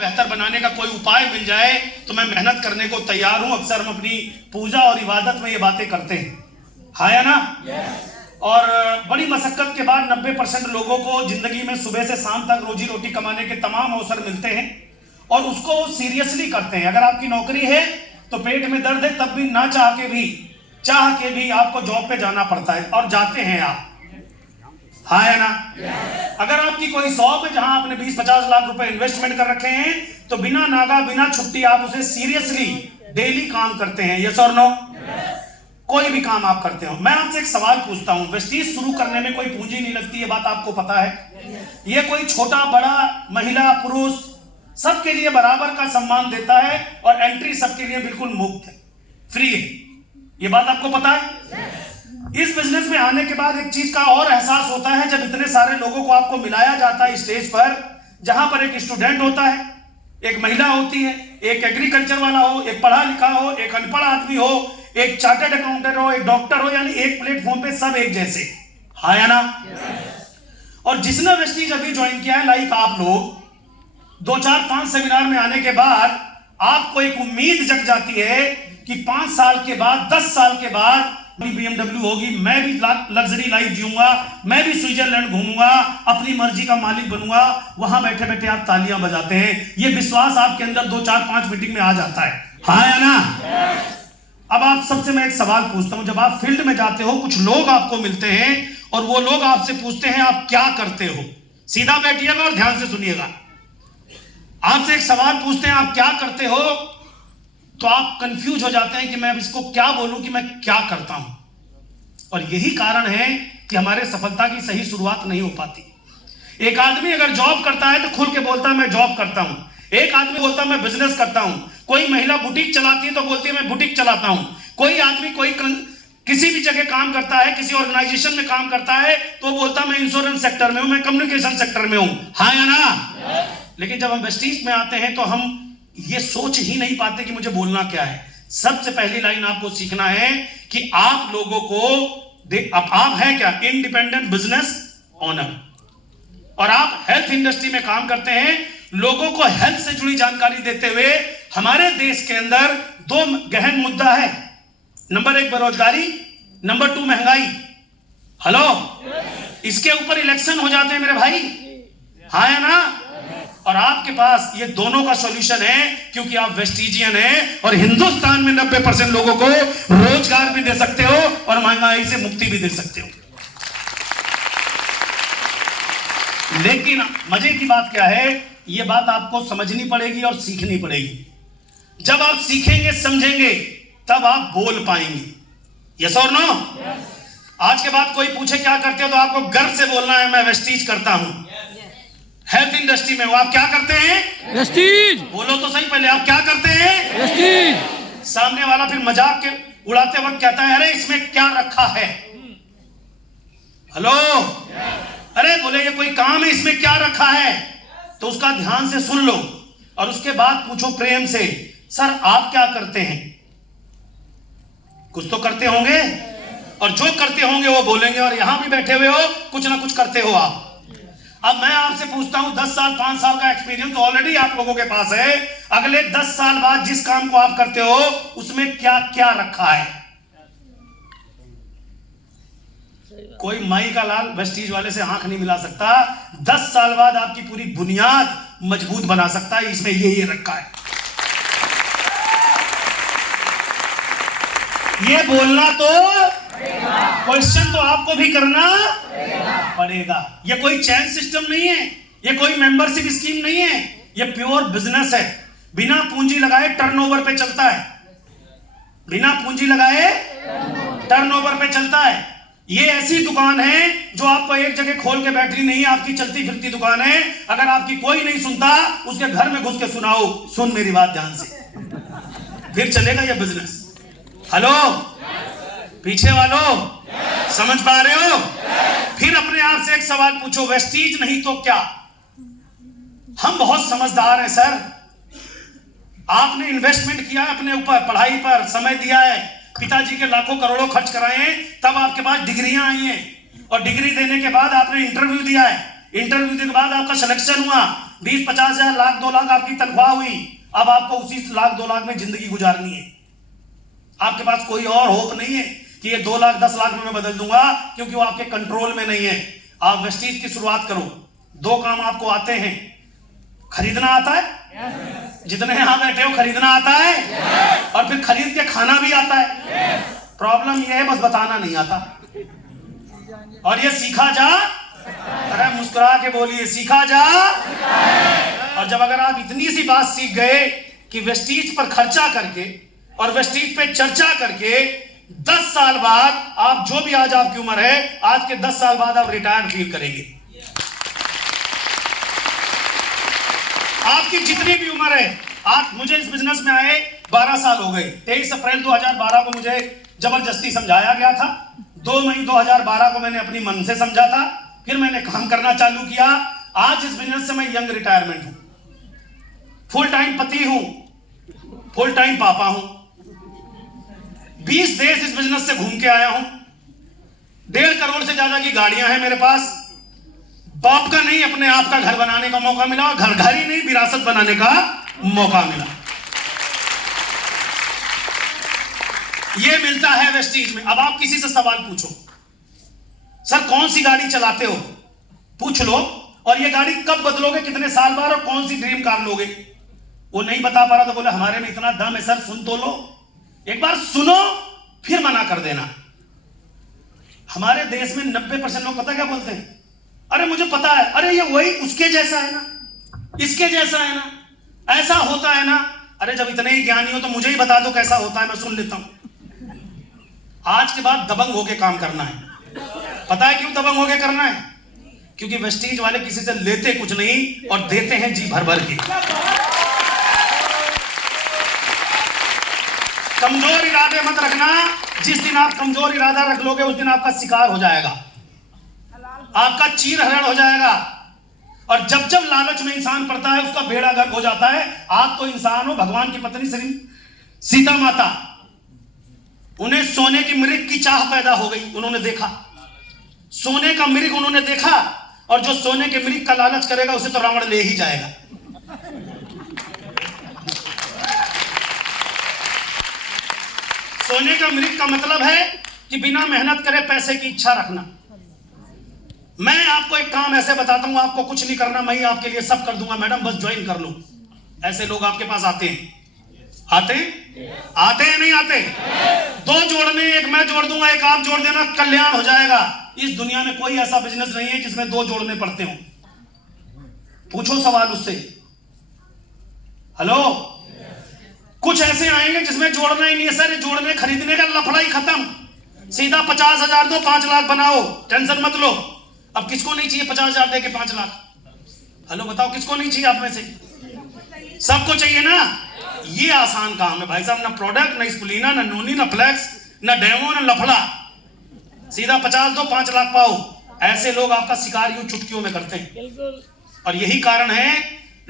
बेहतर बनाने का कोई उपाय मिल जाए तो मैं मेहनत करने को तैयार हूं। अक्सर हम अपनी पूजा और इबादत में ये बातें करते हैं, हाँ या ना? और बड़ी मशक्कत के बाद 90% लोगों को जिंदगी में सुबह से शाम तक रोजी रोटी कमाने के तमाम अवसर मिलते हैं और उसको सीरियसली करते हैं। अगर आपकी नौकरी है तो पेट में दर्द है तब भी ना चाह के भी आपको जॉब पे जाना पड़ता है और जाते हैं आप, हाँ या ना? अगर आपकी कोई शॉप है जहां आपने 20-50 लाख रुपए इन्वेस्टमेंट कर रखे हैं तो बिना नागा बिना छुट्टी आप उसे सीरियसली डेली काम करते हैं, यस और नो? कोई भी काम आप करते हो। मैं आपसे एक सवाल पूछता हूं, वेस्टीज शुरू करने में कोई पूंजी नहीं लगती, ये बात आपको पता है? ये कोई छोटा बड़ा महिला पुरुष सबके लिए बराबर का सम्मान देता है और एंट्री सबके लिए बिल्कुल मुफ्त है, फ्री है, ये बात आपको पता है? इस बिजनेस में आने के बाद एक चीज का और एहसास होता है, जब इतने सारे लोगों को आपको मिलाया जाता है स्टेज पर, जहां पर एक स्टूडेंट होता है, एक महिला होती है, एक एग्रीकल्चर वाला हो, एक पढ़ा लिखा हो, एक अनपढ़ आदमी हो, एक चार्टर्ड अकाउंटेंट हो, एक डॉक्टर हो, यानी एक प्लेटफॉर्म पे सब एक जैसे, हाँ या ना? और जिसने वेस्टीज अभी ज्वाइन किया है, लाइक आप लोग 2-4-5 सेमिनार में आने के बाद आपको एक उम्मीद जग जाती है कि 5 साल के बाद 10 साल के बाद BMW होगी, मैं भी लग्जरी लाइफ जीऊंगा, मैं भी स्विट्जरलैंड घूमूंगा, अपनी मर्जी का मालिक बनूंगा। वहां बैठे बैठे आप तालियां बजाते हैं, ये विश्वास आपके अंदर 2-4-5 मीटिंग में आ जाता है, हाँ या ना? अब आप सबसे मैं एक सवाल पूछता हूं, जब आप फील्ड में जाते हो कुछ लोग आपको मिलते हैं और वो लोग आपसे पूछते हैं आप क्या करते हो, सीधा बैठिएगा और ध्यान से सुनिएगा। आपसे एक सवाल पूछते हैं आप क्या करते हो, तो आप कंफ्यूज हो जाते हैं कि मैं अब इसको क्या बोलूं कि मैं क्या करता हूं। और यही कारण है कि हमारे सफलता की सही शुरुआत नहीं हो पाती। एक आदमी अगर जॉब करता है तो खुल के बोलता है मैं जॉब करता हूं, एक आदमी बोलता है मैं बिजनेस करता हूं, कोई महिला बुटीक चलाती है तो बोलती है मैं बुटीक चलाता हूं, कोई आदमी किसी भी जगह काम करता है, किसी ऑर्गेनाइजेशन में काम करता है तो बोलता है मैं इंश्योरेंस सेक्टर में हूं, मैं कम्युनिकेशन सेक्टर में हूं, हाँ या ना? लेकिन जब हम वेस्टीज में आते हैं तो हम ये सोच ही नहीं पाते कि मुझे बोलना क्या है। सबसे पहली लाइन आपको सीखना है कि आप लोगों को आप हैं क्या? इंडिपेंडेंट बिजनेस ओनर, और आप हेल्थ इंडस्ट्री में काम करते हैं। लोगों को हेल्थ से जुड़ी जानकारी देते हुए हमारे देश के अंदर 2 गहन मुद्दा है, नंबर 1 बेरोजगारी, नंबर 2 महंगाई। हेलो, इसके ऊपर इलेक्शन हो जाते हैं मेरे भाई, हाँ या ना? और आपके पास ये दोनों का सॉल्यूशन है क्योंकि आप वेस्टीजियन हैं और हिंदुस्तान में 90% लोगों को रोजगार भी दे सकते हो और महंगाई से मुक्ति भी दे सकते हो। लेकिन मजे की बात क्या है, ये बात आपको समझनी पड़ेगी और सीखनी पड़ेगी। जब आप सीखेंगे समझेंगे तब आप बोल पाएंगे, यस और नो? आज के बाद कोई पूछे क्या करते हो तो आपको गर्व से बोलना है मैं वेस्टीज करता हूं, हेल्थ इंडस्ट्री में हो। आप क्या करते हैं? वेस्टीज। बोलो तो सही पहले, आप क्या करते हैं? वेस्टीज। सामने वाला फिर मजाक के उड़ाते वक्त कहता है अरे इसमें क्या रखा है, हेलो, अरे बोले ये कोई काम है, इसमें क्या रखा है? तो उसका ध्यान से सुन लो और उसके बाद पूछो प्रेम से सर आप क्या करते हैं? कुछ तो करते होंगे, और जो करते होंगे वो बोलेंगे, और यहां भी बैठे हुए हो कुछ ना कुछ करते हो आप। अब मैं आपसे पूछता हूं 10 साल 5 साल का एक्सपीरियंस ऑलरेडी आप लोगों के पास है, अगले 10 साल बाद जिस काम को आप करते हो उसमें क्या क्या रखा है? कोई माई का लाल वेस्टीज वाले से आंख नहीं मिला सकता, 10 साल बाद आपकी पूरी बुनियाद मजबूत बना सकता है, इसमें ये रखा है। ये बोलना तो क्वेश्चन तो आपको भी करना पड़ेगा। ये कोई चैन सिस्टम नहीं है, ये कोई मेंबरशिप स्कीम नहीं है, ये प्योर बिजनेस है। बिना पूंजी लगाए टर्नओवर पे चलता है, बिना पूंजी लगाए टर्नओवर पे चलता है। ये ऐसी दुकान है जो आपको एक जगह खोल के बैठनी नहीं है, आपकी चलती फिरती दुकान है। अगर आपकी कोई नहीं सुनता उसके घर में घुस के सुनाओ, सुन मेरी बात ध्यान से, फिर चलेगा ये बिजनेस। हेलो पीछे वालों, समझ पा रहे हो? फिर अपने आप से एक सवाल पूछो, वेस्टीज नहीं तो क्या? हम बहुत समझदार हैं सर, आपने इन्वेस्टमेंट किया है अपने ऊपर, पढ़ाई पर समय दिया है, पिताजी के लाखों करोड़ों खर्च कराए हैं, तब आपके पास डिग्रियां आई हैं, और डिग्री देने के बाद आपने इंटरव्यू दिया है, इंटरव्यू के बाद आपका सिलेक्शन हुआ, 20-50 हजार, लाख 2 लाख आपकी तनख्वाह हुई, अब आपको उसी लाख 2 लाख में जिंदगी गुजारनी है। आपके पास कोई और होप नहीं है कि ये 2 लाख 10 लाख में मैं बदल दूंगा, क्योंकि वो आपके कंट्रोल में नहीं है। आप वेस्टीज की शुरुआत करो। 2 काम आपको आते हैं, खरीदना आता है, जितने यहां बैठे हो खरीदना आता है, और फिर खरीद के खाना भी आता है। प्रॉब्लम यह है बस बताना नहीं आता, और ये सीखा जा, अरे मुस्कुरा के बोलिए, सीखा जा। और जब अगर आप इतनी सी बात सीख गए कि वेस्टीज पर खर्चा करके और वेस्टीज पे चर्चा करके 10 साल बाद आप जो भी आज आपकी उम्र है, आज के 10 साल बाद आप रिटायर्ड फील करेंगे। आपकी जितनी भी उम्र है, आप मुझे इस बिजनेस में आए 12 साल हो गए। 23 अप्रैल 2012 को मुझे जबरदस्ती समझाया गया था। 2 मई 2012 को मैंने अपनी मन से समझा था, फिर मैंने काम करना चालू किया। आज इस बिजनेस से मैं यंग रिटायरमेंट हूं, फुल टाइम पति हूं, फुल टाइम पापा हूं। 20 देश इस बिजनेस से घूम के आया हूं। 1.5 करोड़ से ज्यादा की गाड़ियां हैं मेरे पास। बाप का नहीं, अपने आप का घर बनाने का मौका मिला, और घर ही नहीं, विरासत बनाने का मौका मिला। ये मिलता है वेस्टीज में। अब आप किसी से सवाल पूछो, सर कौन सी गाड़ी चलाते हो, पूछ लो, और ये गाड़ी कब बदलोगे, कितने साल बाद, और कौन सी ड्रीम कार लोगे। वो नहीं बता पा रहा तो बोले हमारे में इतना दम है सर, सुन तो लो, एक बार सुनो फिर मना कर देना। हमारे देश में 90% लोग पता क्या बोलते हैं, अरे मुझे पता है, अरे ये वही उसके जैसा है ना, इसके जैसा है ना, ऐसा होता है ना। अरे जब इतने ही ज्ञानी हो तो मुझे ही बता दो कैसा होता है, मैं सुन लेता हूं। आज के बाद दबंग होके काम करना है। पता है क्यों दबंग होके करना है? क्योंकि वेस्टीज वाले किसी से लेते कुछ नहीं और देते हैं जी भर भर के। कमजोर इरादे मत रखना। जिस दिन आप कमजोर इरादा रख लोगे उस दिन आपका शिकार हो जाएगा, आपका चीर हरण हो जाएगा। और जब जब लालच में इंसान पड़ता है उसका बेड़ा गर्क हो जाता है। आप तो इंसान हो, भगवान की पत्नी श्री सीता माता, उन्हें सोने की मृग की चाह पैदा हो गई। उन्होंने देखा सोने का मृग, उन्होंने देखा, और जो सोने के मृग का लालच करेगा उसे तो रावण ले ही जाएगा। सोने का मृग का मतलब है कि बिना मेहनत करे पैसे की इच्छा रखना। मैं आपको एक काम ऐसे बताता हूं, आपको कुछ नहीं करना, मैं ही आपके लिए सब कर दूंगा, मैडम बस ज्वाइन कर लो। ऐसे लोग आपके पास आते हैं, आते हैं नहीं आते? 2 जोड़ने, एक मैं जोड़ दूंगा, एक आप जोड़ देना, कल्याण हो जाएगा। इस दुनिया में कोई ऐसा बिजनेस नहीं है जिसमें 2 जोड़ने पड़ते हो। पूछो सवाल उससे। हेलो, कुछ ऐसे आएंगे जिसमें जोड़ना ही नहीं है सर, जोड़ने खरीदने का लफड़ा ही खत्म। सीधा 50,000 दो 5 लाख बनाओ, टेंशन मत लो। अब किसको नहीं चाहिए 50,000 दे के 5 लाख? हेलो बताओ, किसको नहीं चाहिए आप में से? सबको चाहिए ना। ये आसान काम है भाई साहब, ना प्रोडक्ट, ना स्प्लीना, ना नोनी, ना फ्लैक्स, ना डेमो, ना लफड़ा। सीधा 50 दो 5 लाख पाओ। ऐसे लोग आपका शिकार यूं चुटकियों में करते हैं, और यही कारण है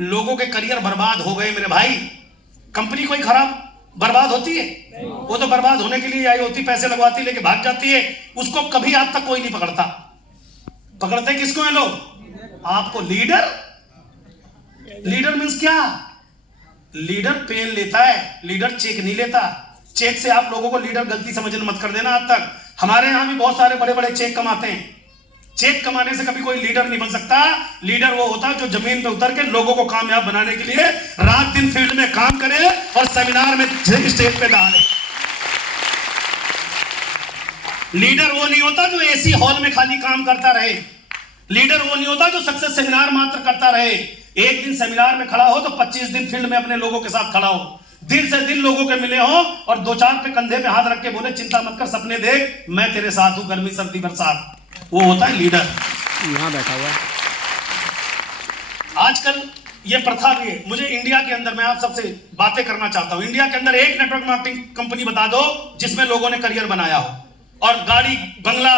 लोगों के करियर बर्बाद हो गए मेरे भाई। कंपनी कोई खराब बर्बाद होती है? वो तो बर्बाद होने के लिए आई होती, पैसे लगवाती लेके भाग जाती है। उसको कभी आज तक कोई नहीं पकड़ता। पकड़ते किसको है लोग? आपको। लीडर, लीडर मीन्स क्या? लीडर पेन लेता है, लीडर चेक नहीं लेता। चेक से आप लोगों को लीडर गलती समझने मत कर देना। आज तक हमारे यहां भी बहुत सारे बड़े बड़े चेक कमाते हैं। चेक कमाने से कभी कोई लीडर नहीं बन सकता। लीडर वो होता है जो जमीन पे उतर के लोगों को कामयाब बनाने के लिए रात दिन फील्ड में काम करे और सेमिनार में स्टेज पे डाले। लीडर वो नहीं होता जो एसी हॉल में खाली काम करता रहे। लीडर वो नहीं होता जो सक्सेस सेमिनार मात्र करता रहे। एक दिन सेमिनार में खड़ा हो तो 25 दिन फील्ड में अपने लोगों के साथ खड़ा हो, दिल से दिल लोगों के मिले हो, और 2-4 पे कंधे पे हाथ रख के बोले चिंता मत कर, सपने देख, मैं तेरे साथ हूं, गर्मी सर्दी बरसात। वो होता है लीडर। यहां बैठा हुआ। आजकल ये प्रथा भी है। मुझे इंडिया के अंदर, मैं आप सबसे बातें करना चाहता हूं, इंडिया के अंदर एक नेटवर्क मार्केटिंग कंपनी बता दो जिसमें लोगों ने करियर बनाया हो और गाड़ी बंगला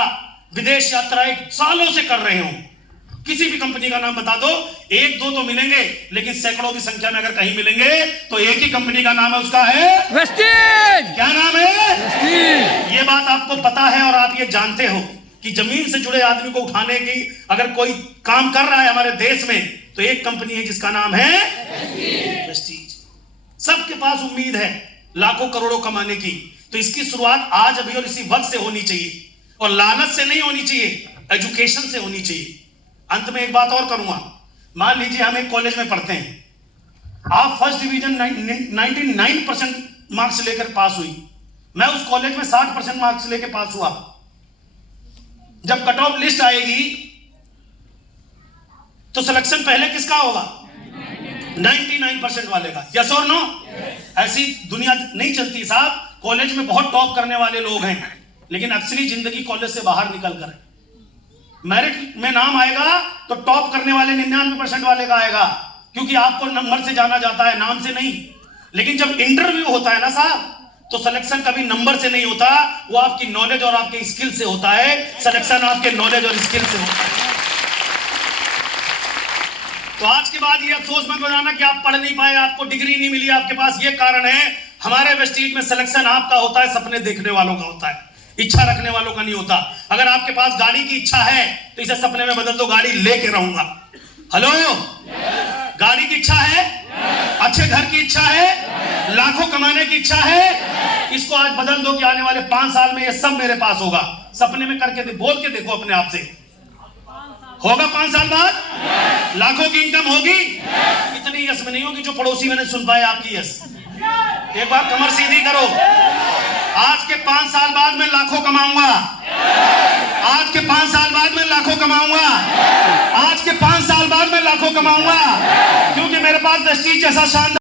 विदेश यात्राएं सालों से कर रहे हो। किसी भी कंपनी का नाम बता दो, 1-2 तो मिलेंगे, लेकिन सैकड़ों की संख्या में अगर कहीं मिलेंगे तो एक ही कंपनी का नाम है, उसका है वेस्टीज। क्या नाम है? वेस्टीज। ये बात आपको पता है और आप ये जानते हो कि जमीन से जुड़े आदमी को उठाने की अगर कोई काम कर रहा है हमारे देश में तो एक कंपनी है जिसका नाम है प्रेस्टीज। सबके पास उम्मीद है लाखों करोड़ों कमाने की, तो इसकी शुरुआत आज अभी और इसी वक्त से होनी चाहिए, और लालच से नहीं होनी चाहिए, एजुकेशन से होनी चाहिए। अंत में एक बात और करूंगा, मान लीजिए हम एक कॉलेज में पढ़ते हैं, आप फर्स्ट डिवीजन 99% मार्क्स लेकर पास हुई, मैं उस कॉलेज में 60% मार्क्स लेकर पास हुआ। जब कट ऑफ लिस्ट आएगी तो सिलेक्शन पहले किसका होगा? 99% वाले का। यस और नो? ऐसी दुनिया नहीं चलती साहब। कॉलेज में बहुत टॉप करने वाले लोग हैं, लेकिन अक्सरी जिंदगी कॉलेज से बाहर निकल कर मेरिट में नाम आएगा तो टॉप करने वाले 99% वाले का आएगा, क्योंकि आपको नंबर से जाना जाता है, नाम से नहीं। लेकिन जब इंटरव्यू होता है ना साहब, तो सिलेक्शन कभी नंबर से नहीं होता, वो आपकी नॉलेज और आपके स्किल से होता है। सिलेक्शन आपके नॉलेज और स्किल से होता है। तो आज के बाद ये अफसोस मत बनाना कि आप पढ़ नहीं पाए, आपको डिग्री नहीं मिली आपके पास। ये कारण है, हमारे वेस्टीज में सिलेक्शन आपका होता है, सपने देखने वालों का होता है, इच्छा रखने वालों का नहीं होता। अगर आपके पास गाड़ी की इच्छा है तो इसे सपने में बदल दो, गाड़ी लेके रहूंगा। हेलो, गाड़ी की इच्छा है, अच्छे घर की इच्छा है, लाखों कमाने की इच्छा है, इसको आज बदल दो कि आने वाले 5 साल में ये सब मेरे पास होगा। सपने में करके बोल के देखो अपने आप से, होगा 5 साल बाद लाखों की इनकम होगी। इतनी यस में नहीं होगी जो पड़ोसी में नहीं सुन पाए आपकी यस। एक बार कमर सीधी करो, आज के 5 साल बाद मैं लाखों कमाऊंगा, आज के 5 साल बाद मैं लाखों कमाऊंगा, आज के 5 साल बाद मैं लाखों कमाऊंगा, क्योंकि मेरे पास वेस्टीज जैसा शानदार